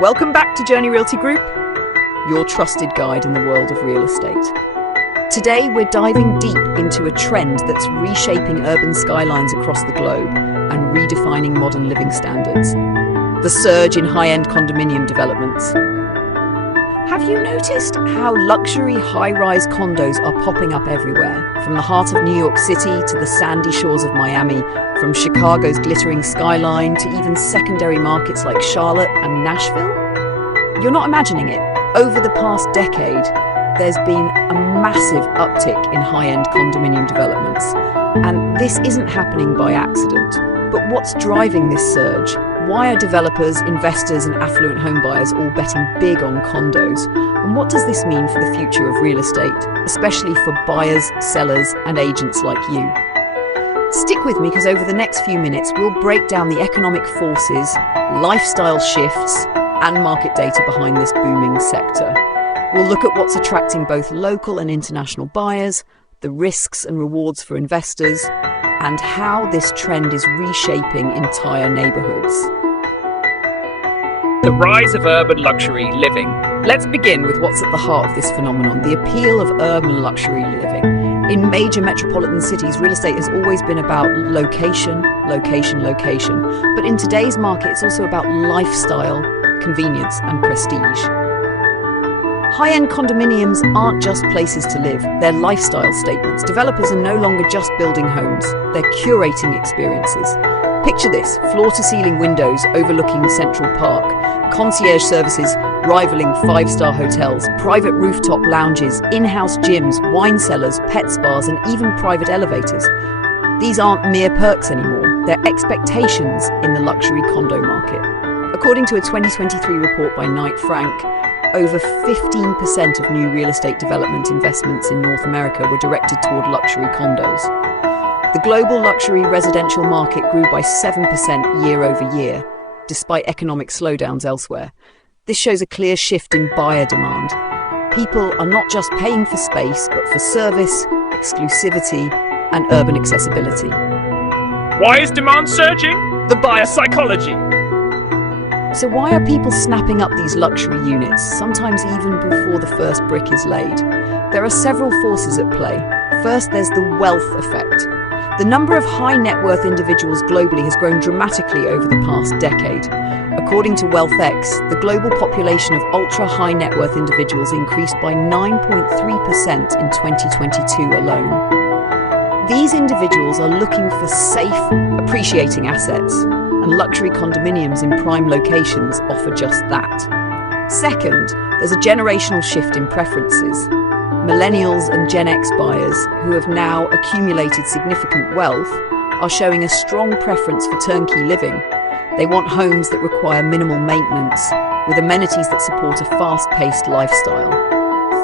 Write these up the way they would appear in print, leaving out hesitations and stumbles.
Welcome back to Journey Realty Group, your trusted guide in the world of real estate. Today we're diving deep into a trend that's reshaping urban skylines across the globe and redefining modern living standards: the surge in high-end condominium developments. Have you noticed how luxury high-rise condos are popping up everywhere? From the heart of New York City to the sandy shores of Miami, from Chicago's glittering skyline to even secondary markets like Charlotte and Nashville? You're not imagining it. Over the past decade, there's been a massive uptick in high-end condominium developments. And this isn't happening by accident. But what's driving this surge? Why are developers, investors and affluent homebuyers all betting big on condos? And what does this mean for the future of real estate, especially for buyers, sellers and agents like you? Stick with me, because over the next few minutes we'll break down the economic forces, lifestyle shifts and market data behind this booming sector. We'll look at what's attracting both local and international buyers, the risks and rewards for investors, and how this trend is reshaping entire neighborhoods. The rise of urban luxury living. Let's begin with what's at the heart of this phenomenon: the appeal of urban luxury living. In major metropolitan cities, real estate has always been about location, location, location. But in today's market, it's also about lifestyle, convenience and prestige. High-end condominiums aren't just places to live, they're lifestyle statements. Developers are no longer just building homes, they're curating experiences. Picture this: floor-to-ceiling windows overlooking Central Park, concierge services rivaling five-star hotels, private rooftop lounges, in-house gyms, wine cellars, pet spas and even private elevators. These aren't mere perks anymore, they're expectations in the luxury condo market. According to a 2023 report by Knight Frank, over 15% of new real estate development investments in North America were directed toward luxury condos. The global luxury residential market grew by 7% year over year, despite economic slowdowns elsewhere. This shows a clear shift in buyer demand. People are not just paying for space, but for service, exclusivity, and urban accessibility. Why is demand surging? The buyer psychology. So why are people snapping up these luxury units, sometimes even before the first brick is laid? There are several forces at play. First, there's the wealth effect. The number of high net worth individuals globally has grown dramatically over the past decade. According to WealthX, the global population of ultra high net worth individuals increased by 9.3% in 2022 alone. These individuals are looking for safe, appreciating assets, and luxury condominiums in prime locations offer just that. Second, there's a generational shift in preferences. Millennials and Gen X buyers, who have now accumulated significant wealth, are showing a strong preference for turnkey living. They want homes that require minimal maintenance, with amenities that support a fast-paced lifestyle.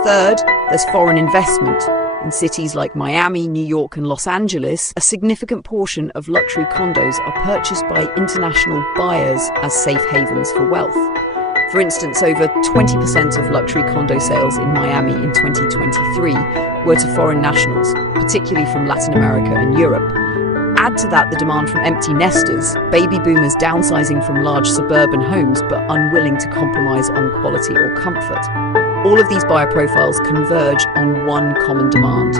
Third, there's foreign investment. In cities like Miami, New York and Los Angeles, a significant portion of luxury condos are purchased by international buyers as safe havens for wealth. For instance, over 20% of luxury condo sales in Miami in 2023 were to foreign nationals, particularly from Latin America and Europe. Add to that the demand from empty nesters, baby boomers downsizing from large suburban homes but unwilling to compromise on quality or comfort. All of these buyer profiles converge on one common demand: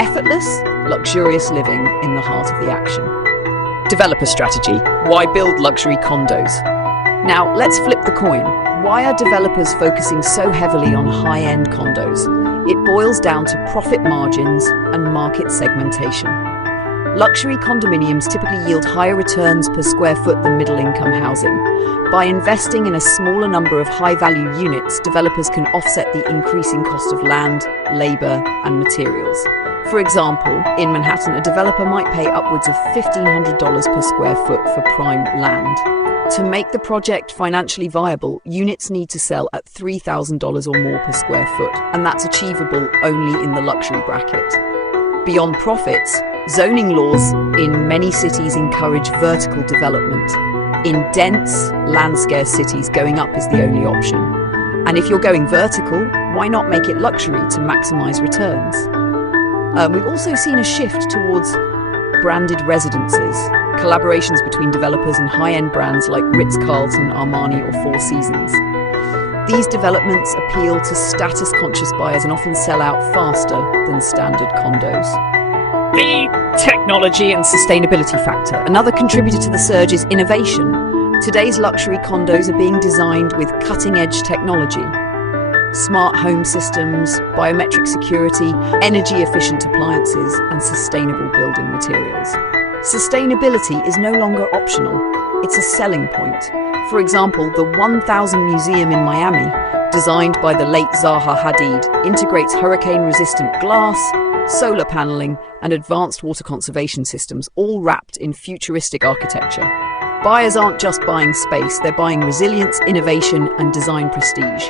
effortless, luxurious living in the heart of the action. Developer strategy: why build luxury condos? Now, let's flip the coin. Why are developers focusing so heavily on high-end condos? It boils down to profit margins and market segmentation. Luxury condominiums typically yield higher returns per square foot than middle-income housing. By investing in a smaller number of high-value units, developers can offset the increasing cost of land, labor, and materials. For example, in Manhattan, a developer might pay upwards of $1,500 per square foot for prime land. To make the project financially viable, units need to sell at $3,000 or more per square foot, and that's achievable only in the luxury bracket. Beyond profits, zoning laws in many cities encourage vertical development. In dense, land-scarce cities, going up is the only option. And if you're going vertical, why not make it luxury to maximize returns? We've also seen a shift towards branded residences. collaborations between developers and high-end brands like Ritz-Carlton, Armani, or Four Seasons. These developments appeal to status-conscious buyers and often sell out faster than standard condos. The technology and Sustainability factor. Another contributor to the surge is innovation. Today's luxury condos are being designed with cutting-edge technology. Smart home systems, biometric security, energy-efficient appliances, and sustainable building materials. Sustainability is no longer optional. It's a selling point. For example, the 1000 Museum in Miami, designed by the late Zaha Hadid, integrates hurricane-resistant glass, solar paneling, and advanced water conservation systems, all wrapped in futuristic architecture. Buyers aren't just buying space, they're buying resilience, innovation, and design prestige.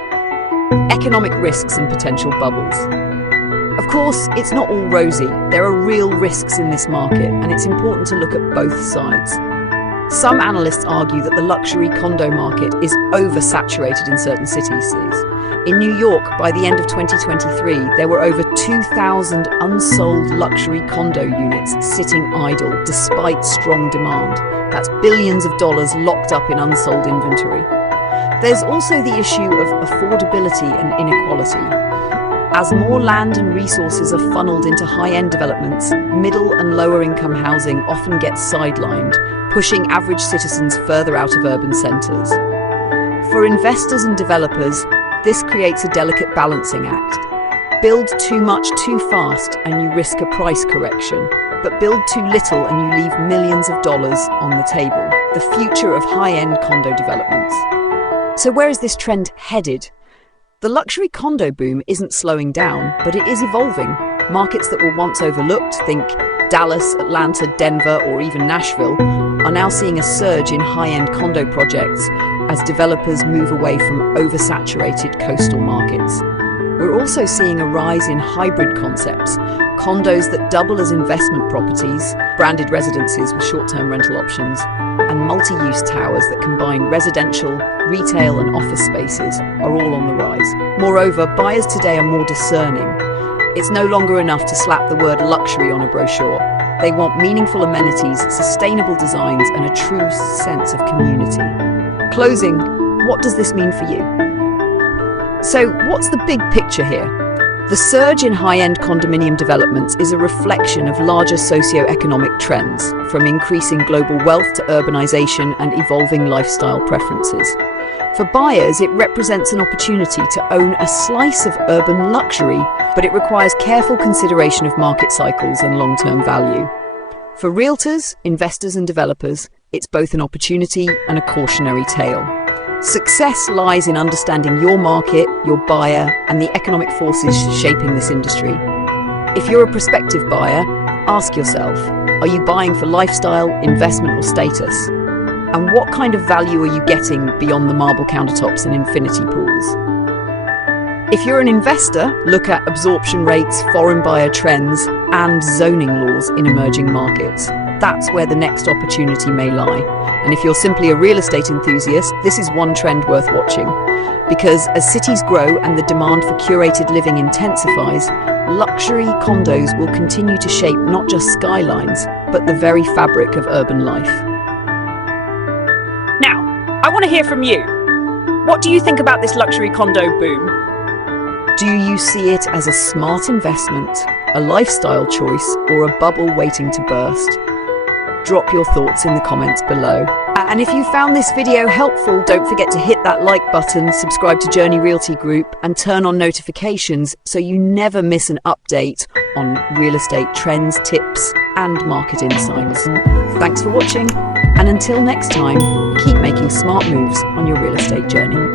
Economic risks and potential bubbles. Of course, it's not all rosy. There are real risks in this market, and it's important to look at both sides. Some analysts argue that the luxury condo market is oversaturated in certain cities. In New York, by the end of 2023, there were over 2,000 unsold luxury condo units sitting idle despite strong demand. That's billions of dollars locked up in unsold inventory. There's also the issue of affordability and inequality. As more land and resources are funneled into high-end developments, middle and lower-income housing often gets sidelined, pushing average citizens further out of urban centres. For investors and developers, this creates a delicate balancing act. Build too much too fast and you risk a price correction, but build too little and you leave millions of dollars on the table. The future of high-end condo developments. So where is this trend headed? The luxury condo boom isn't slowing down, but it is evolving. Markets that were once overlooked, think Dallas, Atlanta, Denver, or even Nashville, are now seeing a surge in high-end condo projects as developers move away from oversaturated coastal markets. We're also seeing a rise in hybrid concepts, condos that double as investment properties, branded residences with short-term rental options, and multi-use towers that combine residential, retail and office spaces are all on the rise. Moreover, buyers today are more discerning. It's no longer enough to slap the word luxury on a brochure. They want meaningful amenities, sustainable designs, and a true sense of community. Closing, what does this mean for you? So, what's the big picture here? The surge in high-end condominium developments is a reflection of larger socio-economic trends, from increasing global wealth to urbanization and evolving lifestyle preferences. For buyers, it represents an opportunity to own a slice of urban luxury, but it requires careful consideration of market cycles and long-term value. For realtors, investors and developers, it's both an opportunity and a cautionary tale. Success lies in understanding your market, your buyer, and the economic forces shaping this industry. If you're a prospective buyer, ask yourself, are you buying for lifestyle, investment, or status? And what kind of value are you getting beyond the marble countertops and infinity pools? If you're an investor, look at absorption rates, foreign buyer trends, and zoning laws in emerging markets. That's where the next opportunity may lie. And if you're simply a real estate enthusiast, this is one trend worth watching. Because as cities grow and the demand for curated living intensifies, luxury condos will continue to shape not just skylines, but the very fabric of urban life. Now, I want to hear from you. What do you think about this luxury condo boom? Do you see it as a smart investment, a lifestyle choice, or a bubble waiting to burst? Drop your thoughts in the comments below. And if you found this video helpful, don't forget to hit that like button, subscribe to Journey Realty Group, and turn on notifications so you never miss an update on real estate trends, tips, and market insights. Thanks for watching, and until next time, keep making smart moves on your real estate journey.